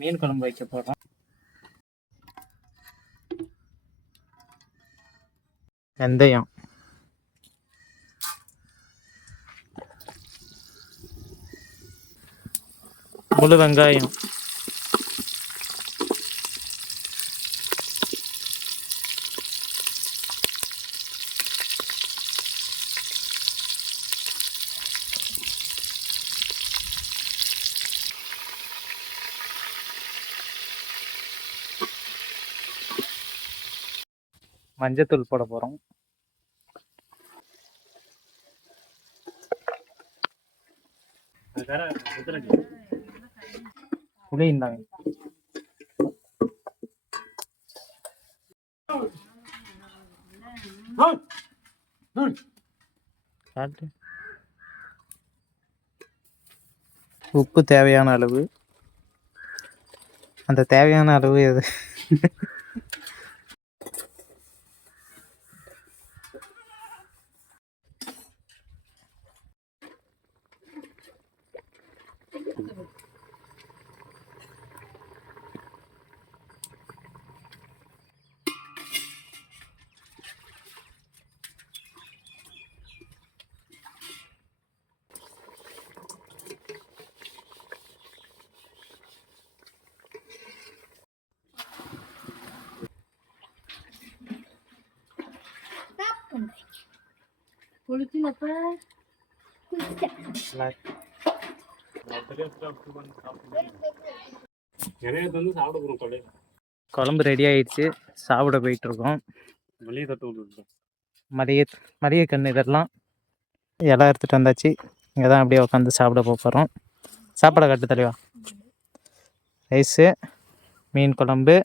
மீன் குழம்பு வைக்க போகிறோம் வெந்தயம். முழு வெங்காயம். மஞ்சத்தூள் போட போகிறோம் புளி இந்தாங்க உப்பு தேவையான அளவு. அந்த தேவையான அளவு எது? குளிச்சுனப்ப போகிறோம் கொள்ளையில் குழம்பு ரெடி ஆயிடுச்சு சாப்பிட போயிட்டு இருக்கோம் மதிய மதிய கண்ணு இதெல்லாம் இலை எடுத்துகிட்டு வந்தாச்சு. இங்கே தான் அப்படியே உட்காந்து சாப்பிட போக போகிறோம் சாப்பாடை கட்டு தலைவா. ரைஸு மீன் குழம்பு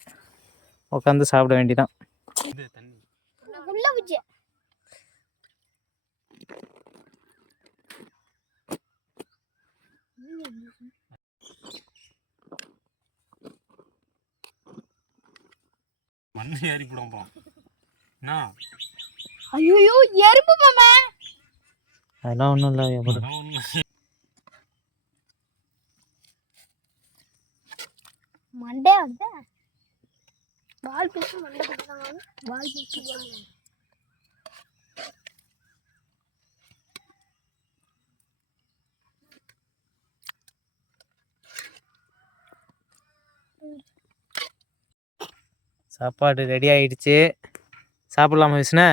உட்காந்து சாப்பிட வேண்டியதான் மண் ஏறி போடும் போகிறோம் என்ன ஐயோ எறும்பு மாமா. அதெல்லாம் ஒன்றும் இல்லை ஒண்ணு. மண்டே வந்து பால் பீஸ் மண்டை கொடுத்தாங்க பால் பீஸ் சாப்பாடு ரெடி ஆயிடுச்சு. சாப்பிட்லாமா விஷ்ணு?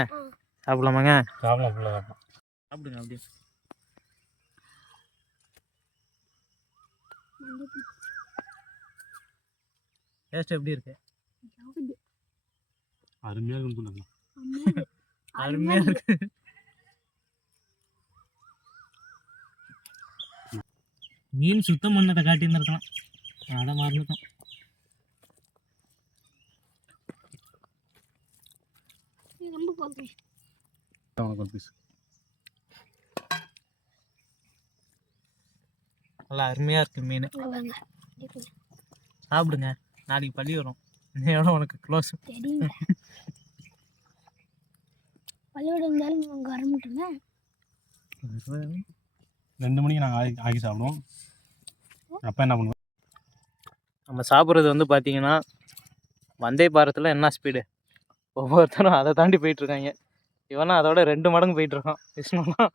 சாப்பிட்லாமாங்க? சாப்பிடலாம் ஃபுல்லாக சாப்பிடலாம். சாப்பிடுங்க அப்படியே. டேஸ்ட் எப்படி இருக்கு? அருமையாக இருக்கும் சொல்லுங்க அருமையாக இருக்கு. மீன் சுத்தம் பண்ணதை காட்டியிருந்துருக்கலாம். அதை மறந்துட்டோம். ரொம்ப போகுது ஒரு பீஸ் நல்லா அருமையாக இருக்கு மீன். சாப்பிடுங்க. நாளைக்கு பள்ளி வரும். இன்னையோட உனக்கு க்ளோஸ் பள்ளிக்கூடம் இருந்தாலும் வர மாட்டோங்க ரெண்டு மணிக்கு நாங்கள் ஆகி சாப்பிடுவோம். அப்போ என்ன பண்ணுவோம்? நம்ம சாப்பிட்றது வந்து பார்த்தீங்கன்னா வந்தே பாரத்தில் என்ன ஸ்பீடு ஒவ்வொருத்தரும் அதை தாண்டி போயிட்டுருக்காங்க. இவனா அதோட ரெண்டு மடங்கு போயிட்டுருக்கான் விஷ்ணுலாம்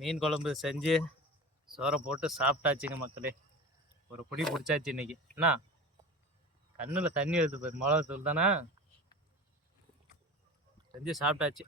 மீன் குழம்பு செஞ்சு சோறை போட்டு சாப்பிட்டாச்சுங்க மக்களே. ஒரு குடி பிடிச்சாச்சு இன்னைக்கு. என்ன கண்ணில் தண்ணி வருது பாரு மிளகா தூள் தானே? செஞ்சு சாப்பிட்டாச்சு.